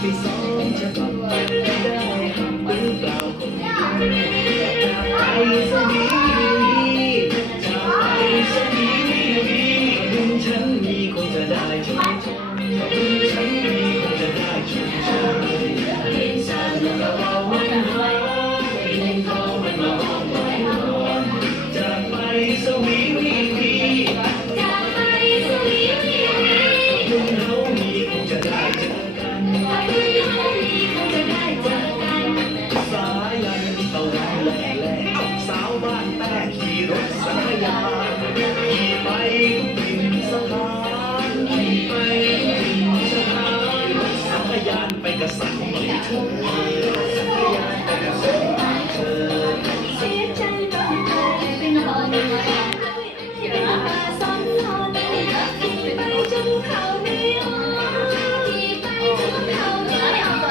ไปสองจะกลับไปได้หรือเปล่าคงไปสวีจะไปสวีบุญฉันมีคงจะได้ชมบุญฉันมีคงจะได้ชมเห็นฉันแล้วก็วันหาเห็นเขามันมาอ้อมมาอ้อนจะไปสวีจะไปสวีบุญเขามีคงจะได้เจอกันสายยันตะวันแหล่สาวบ้านแม่ขี่รถสัญญาขี่ไปทุกถิ่นสถานขี่ไปทุกถิ่นสถานสัญญาณไปกระสันไปเธอสัญญาณไปกระสันไปเธอเสียใจบ้างเป็นนอนมาซ้อนนอนขี่ไปจนเขาไม่ออกขี่ไปจนเขาไม่ออก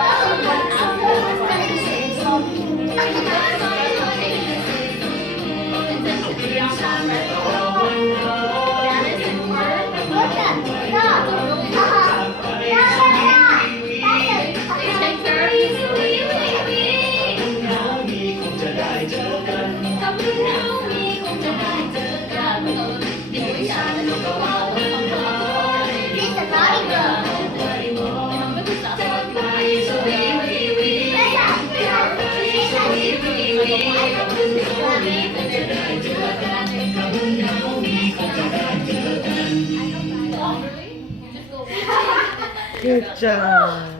Good job.